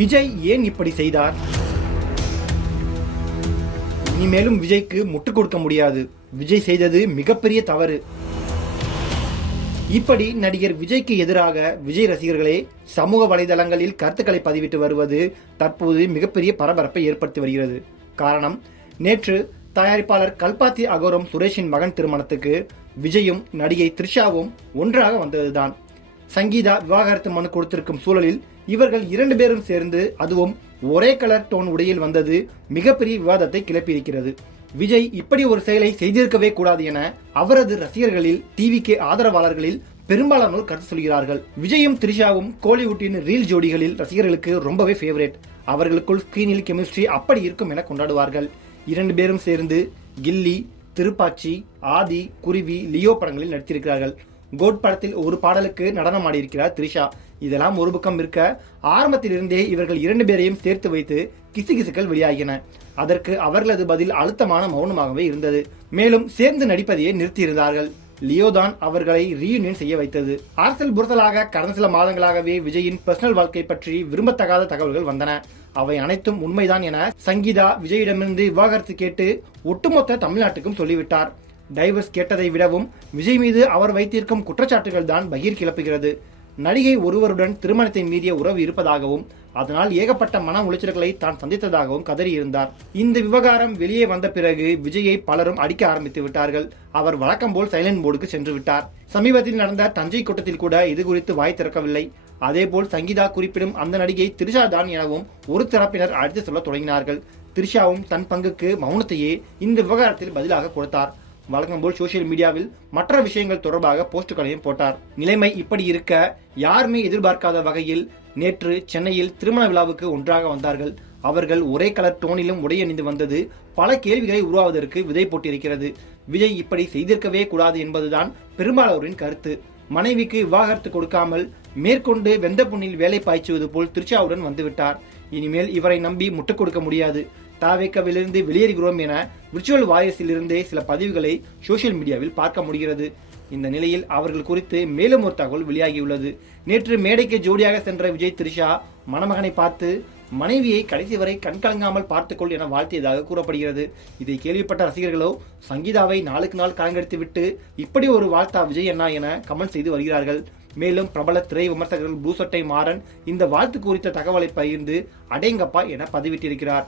விஜய் ஏன் இப்படி செய்தார்? இனிமேலும் விஜய்க்கு முட்டுக் கொடுக்க முடியாது. விஜய் செய்தது மிகப்பெரிய தவறு. இப்படி நடிகர் விஜய்க்கு எதிராக விஜய் ரசிகர்களே சமூக வலைதளங்களில் கருத்துக்களை பதிவிட்டு வருவது தற்போது மிகப்பெரிய பரபரப்பை ஏற்படுத்தி வருகிறது. காரணம், நேற்று தயாரிப்பாளர் கல்பாத்தி அகோரம் சுரேஷின் மகன் திருமணத்துக்கு விஜயும் நடிகை த்ரிஷாவும் ஒன்றாக வந்ததுதான். சங்கீதா விவாகரத்து மனு கொடுத்திருக்கும் சூழலில் இவர்கள் 2 பேரும் சேர்ந்து அதுவும் ஒரே கலர் டோன் உடையில் வந்தது மிகப்பெரிய விவாதத்தை கிளப்பியிருக்கிறது. விஜய் இப்படி ஒரு செயலை செய்திருக்கவே கூடாது என அவரது ரசிகர்களில் டிவிகே ஆதரவாளர்களில் பெரும்பாலானோர் கருத்து சொல்கிறார்கள். விஜயும் த்ரிஷாவும் கோலிவுட்டின் ரீல் ஜோடிகளில் ரசிகர்களுக்கு ரொம்பவே ஃபேவரேட். அவர்களுக்குள் ஸ்கிரீனில் கெமிஸ்ட்ரி அப்படி இருக்கும் என கொண்டாடுவார்கள். 2 பேரும் சேர்ந்து கில்லி, திருப்பாச்சி, ஆதி, குருவி, லியோ படங்களில் நடித்திருக்கிறார்கள். கோட் படத்தில் ஒரு பாடலுக்கு நடனம் ஆடியிருக்கிறார் த்ரிஷா. இதெல்லாம் ஒரு பக்கம் இருக்க, ஆரம்பத்திலிருந்தே இவர்கள் 2 பேரையும் சேர்த்து வைத்து கிசுகிசுக்கள் வெளியாகின. அதற்கு அவர்களது பதில் அழுத்தமான மௌனமாகவே இருந்தது. மேலும் சேர்ந்து நடிப்பதையே நிறுத்தியிருந்தார்கள். லியோ தான் அவர்களை ரீயூனியன் செய்ய வைத்தது. அரசியல் புரசலாக கடந்த சில மாதங்களாகவே விஜயின் பர்சனல் வாழ்க்கை பற்றி விரும்பத்தகாத தகவல்கள் வந்தன. அவை அனைத்தும் உண்மைதான் என சங்கீதா விஜயிடமிருந்து விவாகரத்து கேட்டு ஒட்டுமொத்த தமிழ்நாட்டுக்கும் சொல்லிவிட்டார். டைவர்ஸ் கேட்டதை விடவும் விஜய் மீது அவர் வைத்திருக்கும் குற்றச்சாட்டுகள் தான் பகீர் கிளப்புகிறது. நடிகை ஒருவருடன் திருமணத்தை மீறிய உறவு இருப்பதாகவும் அதனால் ஏகப்பட்ட மன உளைச்சல்களை தான் சந்தித்ததாகவும் கதறியிருந்தார். இந்த விவகாரம் வெளியே வந்த பிறகு விஜயை பலரும் அடிக்க ஆரம்பித்து விட்டார்கள். அவர் வழக்கம் போல் சைலண்ட் மோடுக்கு சென்று விட்டார். சமீபத்தில் நடந்த தஞ்சை கூட்டத்தில் கூட இது குறித்து வாய் திறக்கவில்லை. அதேபோல் சங்கீதா குறிப்பிடும் அந்த நடிகை த்ரிஷா தான் எனவும் ஒரு தரப்பினர் அழைத்து சொல்ல தொடங்கினார்கள். த்ரிஷாவும் தன் பங்குக்கு மௌனத்தையே இந்த விவகாரத்தில் பதிலாக கொடுத்தார். வழக்கம் போல் சோசியல் மீடியாவில் மற்ற விஷயங்கள் தொடர்பாக போஸ்டுகளையும் போட்டார். நிலைமை இப்படி இருக்க, யாருமே எதிர்பார்க்காத வகையில் நேற்று சென்னையில் திருமண விழாவுக்கு ஒன்றாக வந்தார்கள். அவர்கள் ஒரே கலர் டோனிலும் உடையணிந்து வந்தது பல கேள்விகளை உருவாவதற்கு விதை போட்டிருக்கிறது. விஜய் இப்படி செய்திருக்கவே கூடாது என்பதுதான் பெரும்பாலோரின் கருத்து. மனைவிக்கு விவாகரத்து கொடுக்காமல் மேற்கொண்டு வெந்த புண்ணில் வேலை பாய்ச்சுவது போல் த்ரிஷாவுடன் வந்துவிட்டார். இனிமேல் இவரை நம்பி முட்டுக் கொடுக்க முடியாது. தாவேக்கவிலிருந்து வெளியேறுகிறோம் என விர்ச்சுவல் வாய்ஸில் இருந்தே சில பதிவுகளை சோசியல் மீடியாவில் பார்க்க முடிகிறது. இந்த நிலையில் அவர்கள் குறித்து மேலும் ஒரு தகவல் வெளியாகியுள்ளது. நேற்று மேடைக்கு ஜோடியாக சென்ற விஜய் த்ரிஷா மணமகனை பார்த்து மனைவியை கடைசி வரை கண்கலங்காமல் பார்த்துக்கொள் என வாழ்த்தியதாக கூறப்படுகிறது. இதை கேள்விப்பட்ட ரசிகர்களோ சங்கீதாவை நாளுக்கு நாள் கலங்கடித்து விட்டு இப்படி ஒரு வாழ்த்தா விஜய் அண்ணா என கமெண்ட் செய்து வருகிறார்கள். மேலும் பிரபல திரை விமர்சகர்கள் ப்ளூ சட்டை மாறன் இந்த வாழ்த்து குறித்த தகவலை பகிர்ந்து அடேங்கப்பா என பதிவிட்டிருக்கிறார்.